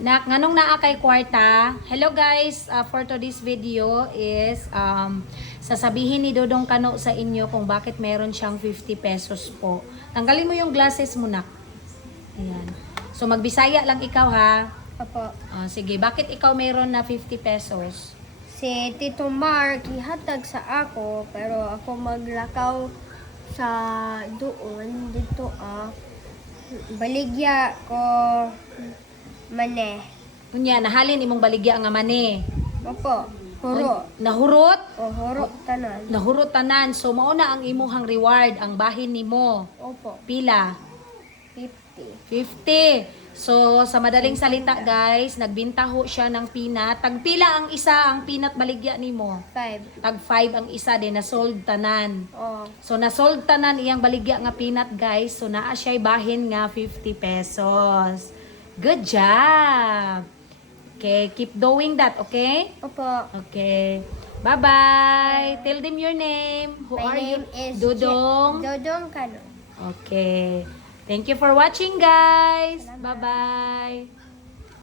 Nganong naa kay kwarta. Hello guys, for today's video is sasabihin ni Dodong Kano sa inyo kung bakit meron siyang 50 pesos po. Tanggalin mo yung glasses mo, Nak. Ayan. So magbisaya lang ikaw ha. Opo. Sige, bakit ikaw meron na 50 pesos? Si Tito Mark ihatag sa ako, pero ako maglakaw sa doon, dito baligya ko mane. Unya, nahalin imong baligya nga mani. Opo. Huro. Nahurot? O huro tanan. Nahurot tanan. So mauna ang imuhang reward, ang bahin nimo. Opo. Pila? 50. 50. So, sa madaling salita guys, nagbinta ho siya ng peanut. Tagpila ang isa ang peanut baligya nimo? 5. Tag 5 ang isa din, nasold tanan. Oh. So, nasold tanan iyang baligya nga peanut guys. So, naa siya'y bahin nga 50 pesos. Good job! Okay, keep doing that, okay? Opo. Okay. Bye-bye! Tell them your name. Who My are you? name is Dodong? Dodong Kano. Okay. Thank you for watching, guys. Bye-bye.